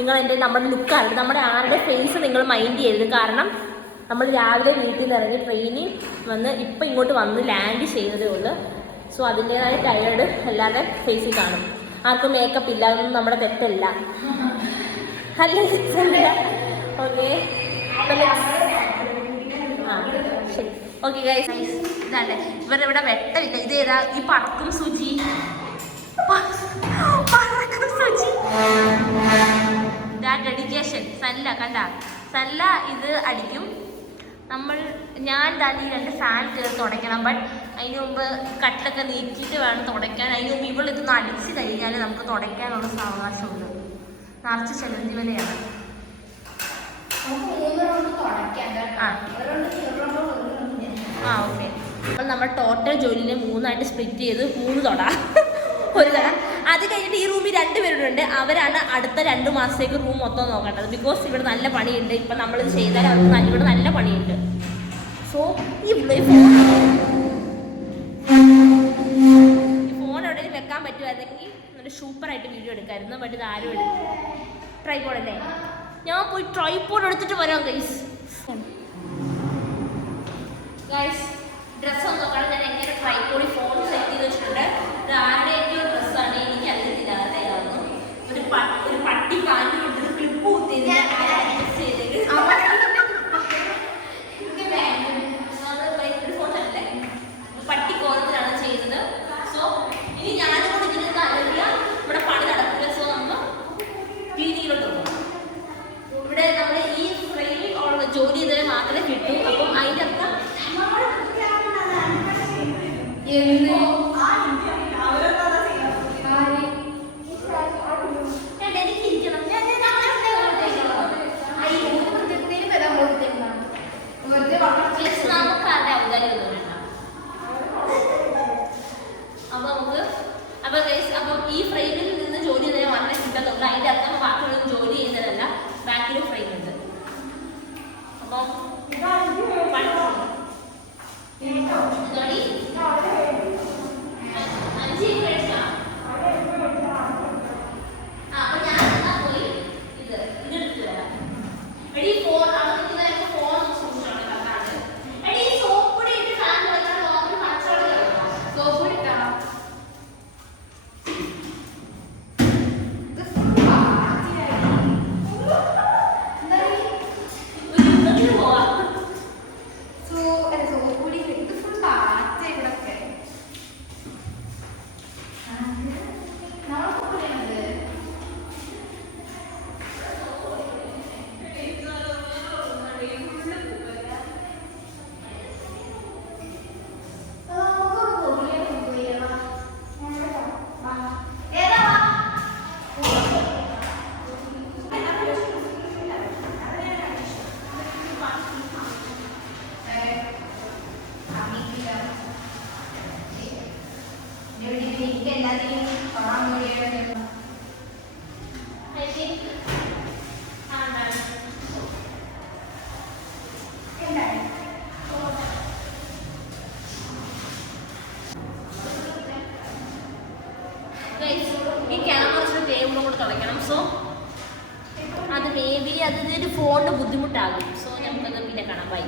നിങ്ങൾ നമ്മുടെ ലുക്കാണ്, നമ്മുടെ ആരുടെ ഫേസ് നിങ്ങൾ മൈൻഡ് ചെയ്യരുത്. കാരണം നമ്മൾ രാവിലെ വീട്ടിൽ നിന്ന് ഇറങ്ങി ട്രെയിനിൽ വന്ന് ഇപ്പം ഇങ്ങോട്ട് വന്ന് ലാൻഡ് ചെയ്തതേ ഉള്ളൂ. സോ അതിൻ്റേതായ ടയേർഡ് എല്ലാവരുടെ ഫേസിൽ കാണും. ആർക്കും മേക്കപ്പ് ഇല്ല, അതൊന്നും നമ്മുടെ തെറ്റല്ല അല്ലേ? ഓക്കെ ശരി. ഓക്കെ ഗൈസ്, ഇതാണ്ടേ ഇവരിവിടെ വെട്ടമില്ല. ഇതേതാ ഈ പറക്കും സുജി, പറക്കും സുജി. ഡെഡിക്കേഷൻ സല്ല കണ്ട സല്ല ഇത് അടിക്കും. ഞാൻ ഈ 2 ഫാൻ കയറി തുടയ്ക്കണം. ബട്ട് അതിന് മുമ്പ് കട്ടൊക്കെ നീക്കിയിട്ട് വേണം തുടയ്ക്കാൻ. അതിന് മുമ്പ് ഇവളിതൊന്ന് അടിച്ച് കഴിഞ്ഞാൽ നമുക്ക് തുടയ്ക്കാനുള്ള സാവകാശമുണ്ട്. നിറച്ച് ചെലന്തി വലയാണ്. ഓക്കെ. അപ്പോൾ നമ്മൾ ടോട്ടൽ ജോലിനെ 3 സ്പ്ലിറ്റ് ചെയ്ത് 3 തൊട, ഒരു തട. അത് കഴിഞ്ഞിട്ട് ഈ റൂമിൽ 2 പേരുണ്ട്. അവരാണ് അടുത്ത 2 മാസത്തേക്ക് റൂം മൊത്തം നോക്കേണ്ടത്. ബിക്കോസ് ഇവിടെ നല്ല പണിയുണ്ട്. ഇപ്പം നമ്മളിത് ചെയ്താൽ അവർക്ക് ഇവിടെ നല്ല പണിയുണ്ട്. സോ ഈ ഫോൺ എവിടെയും വെക്കാൻ പറ്റുമായിരുന്നെങ്കിൽ നല്ല സൂപ്പറായിട്ട് വീഡിയോ എടുക്കാമായിരുന്നു. ബട്ട് ഇത് ആരും ട്രൈപോഡ് അല്ലേ? ഞാൻ പോയി ട്രൈപോഡ് എടുത്തിട്ട് വരാം ഗൈസ്. ഡ്രസ്സ് ഒന്ന് നോക്കണം. ഞാൻ എങ്ങനെ ട്രൈപോഡിൽ ഫോൺ സെറ്റ് ചെയ്ത് വെച്ചിട്ടുണ്ട്. ഇത് ആരുടെയൊക്കെയോ ഡ്രസ്സാണ്, എനിക്ക് അറിയത്തില്ല ആരുടെയാണെന്ന്. ഒരു പട്ടി പാൻറ് കൊണ്ടൊരു ക്ലിപ്പ് കുത്തിയത് പട്ടി കോലത്തിലാണ് ചെയ്യുന്നത്. സോ ഇനി ഞാനിവിടെ ഇതിന് അറിയില്ല, ഇവിടെ പണി നടക്കില്ല. സോ നമ്മൾ ക്ലീനിങ്ങിലോട്ട് പോകും. ഇവിടെ നമ്മൾ ഈ ഫ്രെയിമിൽ ഉള്ള ജോലി ചെയ്താൽ മാത്രമേ കിട്ടൂ. അപ്പം അതിൻ്റെ അർത്ഥം അപ്പം ഈ ഫ്രെയിമിൽ നിന്ന് ജോലി ചെയ്താൽ മാത്രമേ കിട്ടത്തുള്ളൂ. അതിൻ്റെ അർത്ഥം ബാക്കിയുള്ള ജോലി ചെയ്യുന്നതല്ല, ബാക്കിൽ ഫ്രെയിം ഉണ്ട്. അപ്പം ഈ ക്യാമറ ടേബിളും കൂടെ തുടയ്ക്കണം. സോ അത് മേ ബി അതിന് ഫോണിന് ബുദ്ധിമുട്ടാകും. സോ നമുക്കത് പിന്നെ കാണാൻ ബൈ.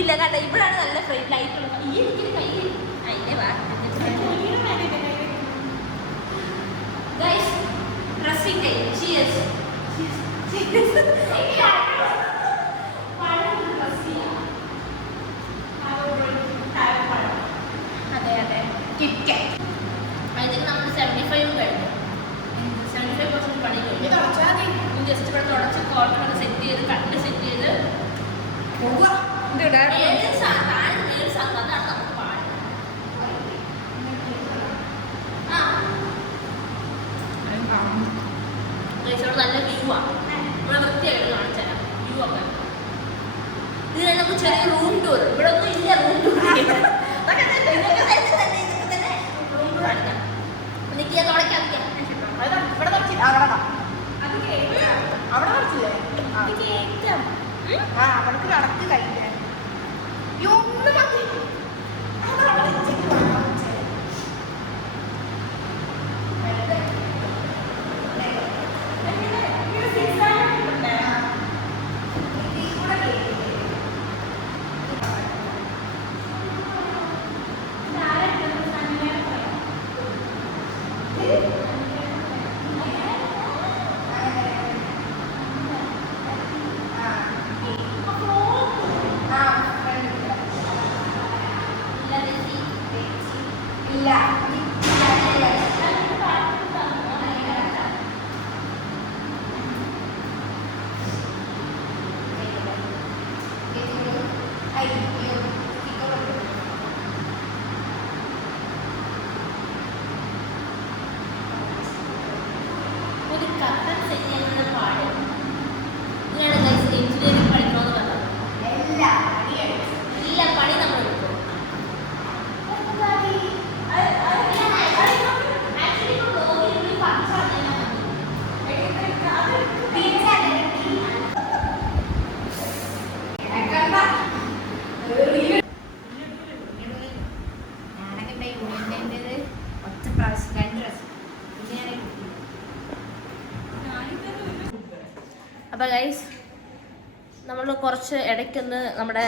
ഇല്ല കണ്ട ഇവിടാണ് നല്ല ഫ്രെയിം ലൈറ്റ് ഉള്ളത്. ഈ എനിക്കൊരു കൈ അതിൻ്റെ ഡ്രസ്സിംഗ് ഡേ. ചിയേഴ്സ്. അതെ അതെ കിറ്റ്കാറ്റ്. അതിന് നമ്മൾ 75 കഴിഞ്ഞു. 75% പണി കഴിഞ്ഞു. ജസ്റ്റ് ഇവിടെ തുടച്ച് കോട്ടൺ സെറ്റ് ചെയ്ത് കട്ട് സെറ്റ് ചെയ്ത് പോവുക. അതാണ് നമുക്ക് പാട്. ഇവിടെ നല്ല വ്യൂ ആണ്. ഇവിടെ വൃത്തിയായിട്ട് കാണിച്ചു തരാം വ്യൂ ഒക്കെ. ഇതിന് നമുക്ക് ചെറിയ റൂം ടൂർ. ഇവിടെ ഒന്നും ഇല്ല റൂം ടൂർ. അവർക്ക് കടക്ക് കഴിക്കാൻ അപ്പോൾ ഗൈസ് നമ്മൾ കുറച്ച് ഇടയ്ക്കൊന്ന് നമ്മുടെ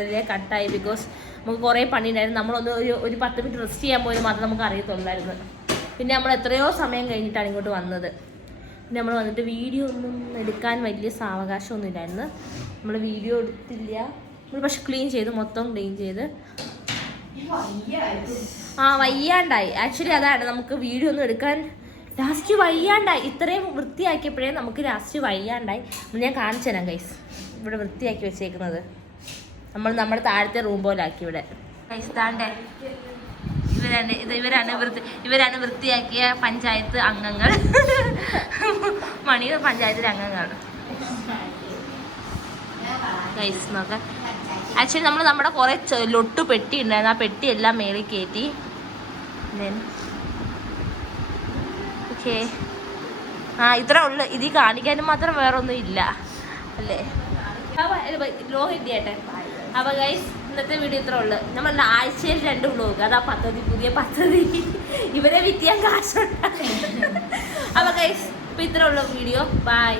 റിലേ കട്ടായി. ബിക്കോസ് നമുക്ക് കുറേ പണിയുണ്ടായിരുന്നു. നമ്മളൊന്ന് ഒരു 10 മിനിറ്റ് റെസ്റ്റ് ചെയ്യാൻ പോയത് മാത്രം നമുക്ക് അറിയത്തുള്ളായിരുന്നു. പിന്നെ നമ്മൾ എത്രയോ സമയം കഴിഞ്ഞിട്ടാണ് ഇങ്ങോട്ട് വന്നത്. പിന്നെ നമ്മൾ വന്നിട്ട് വീഡിയോ ഒന്നും എടുക്കാൻ വലിയ സാവകാശമൊന്നും ഇല്ലായിരുന്നു. നമ്മൾ വീഡിയോ എടുത്തില്ല. നമ്മൾ പക്ഷെ ക്ലീൻ ചെയ്ത്, മൊത്തം ക്ലീൻ ചെയ്ത്. വയ്യാണ്ടായി. ആക്ച്വലി അതാണ്, നമുക്ക് വീഡിയോ ഒന്നും എടുക്കാൻ ലാസ്റ്റ് വയ്യാണ്ടായി. ഇത്രയും വൃത്തിയാക്കിയപ്പോഴേ നമുക്ക് ലാസ്റ്റ് വയ്യാണ്ടായി. ഞാൻ കാണിച്ചു തരാം ഗൈസ്. ഇവിടെ വൃത്തിയാക്കി വെച്ചേക്കുന്നത് നമ്മൾ നമ്മുടെ താഴത്തെ റൂം പോലെ ആക്കി ഇവിടെ. ഗൈസ് താണ്ടേ ഇവരാണ് വൃത്തിയാക്കിയ പഞ്ചായത്ത് അംഗങ്ങൾ. മണിയൂർ പഞ്ചായത്തിലെ അംഗങ്ങൾ ഗൈസ്. നോക്കാം. ആക്ച്വലി നമ്മൾ നമ്മുടെ കുറേ ലൊട്ട് പെട്ടി ഉണ്ടായിരുന്നു. ആ പെട്ടി എല്ലാം മേളിൽ കയറ്റി. ഓക്കെ, ഇത്രേ ഉള്ളു. ഇതിൽ കാണിക്കാനും മാത്രം വേറൊന്നും ഇല്ല അല്ലേ? ലോ ഹിറ്റിയാട്ടെ. അപ്പോൾ ഗൈസ് ഇന്നത്തെ വീഡിയോ ഇത്രേ ഉള്ളു. നമ്മളുടെ ആഴ്ചയിൽ 2 വ്ലോഗ്. അതാ പദ്ധതി, പുതിയ പദ്ധതി. ഇവരെ വിറ്റിയാൻ കാശുണ്ട്. അപ്പോൾ ഗൈസ് ഇപ്പം ഇത്രേ ഉള്ളു വീഡിയോ. ബൈ.